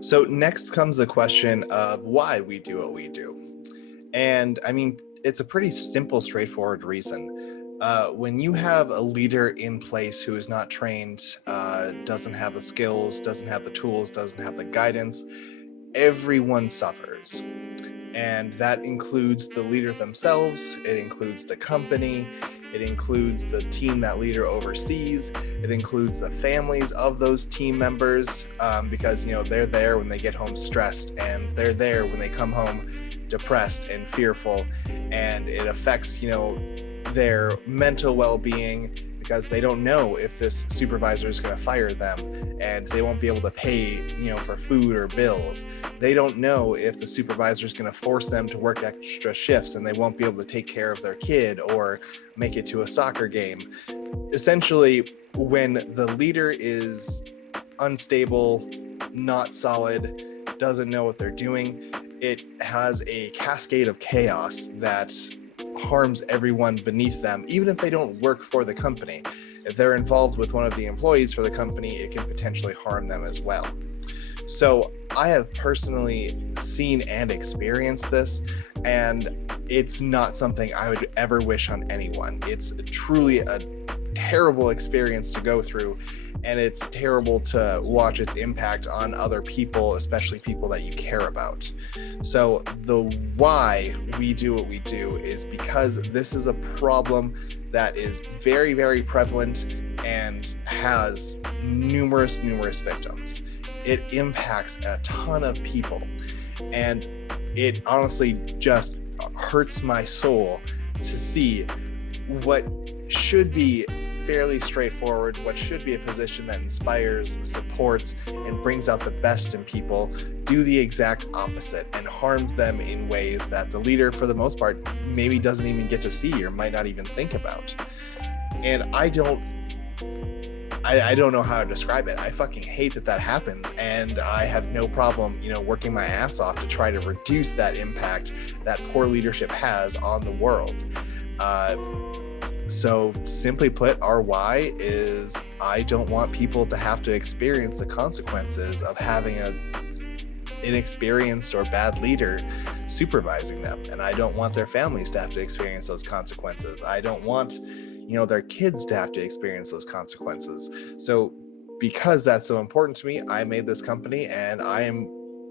So next comes the question of why we do what we do. And I mean, it's a pretty simple, straightforward reason. When you have a leader in place who is not trained, doesn't have the skills, doesn't have the tools, doesn't have the guidance, everyone suffers. And that includes the leader themselves, it includes the company, it includes the team that leader oversees, it includes the families of those team members, because they're there when they get home stressed, and they're there when they come home depressed and fearful, and it affects their mental well-being, because they don't know if this supervisor is going to fire them, and they won't be able to pay for food or bills. They don't know if the supervisor is going to force them to work extra shifts, and they won't be able to take care of their kid or make it to a soccer game. Essentially, when the leader is unstable, not solid, doesn't know what they're doing, it has a cascade of chaos that harms everyone beneath them, even if they don't work for the company. If they're involved with one of the employees for the company, it can potentially harm them as well. So I have personally seen and experienced this, and it's not something I would ever wish on anyone. It's truly a terrible experience to go through, and it's terrible to watch its impact on other people, especially people that you care about. So the why we do what we do is because this is a problem that is very, very prevalent and has numerous victims. It impacts a ton of people, and it honestly just hurts my soul to see what should be fairly straightforward, what should be a position that inspires, supports, and brings out the best in people, do the exact opposite and harms them in ways that the leader, for the most part, maybe doesn't even get to see or might not even think about. And I don't know how to describe it. I fucking hate that happens, and I have no problem, working my ass off to try to reduce that impact that poor leadership has on the world. So simply put, our why is I don't want people to have to experience the consequences of having an inexperienced or bad leader supervising them. And I don't want their families to have to experience those consequences. I don't want, their kids to have to experience those consequences. So because that's so important to me, I made this company, and I am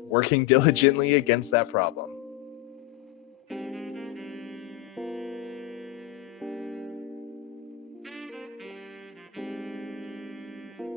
working diligently against that problem.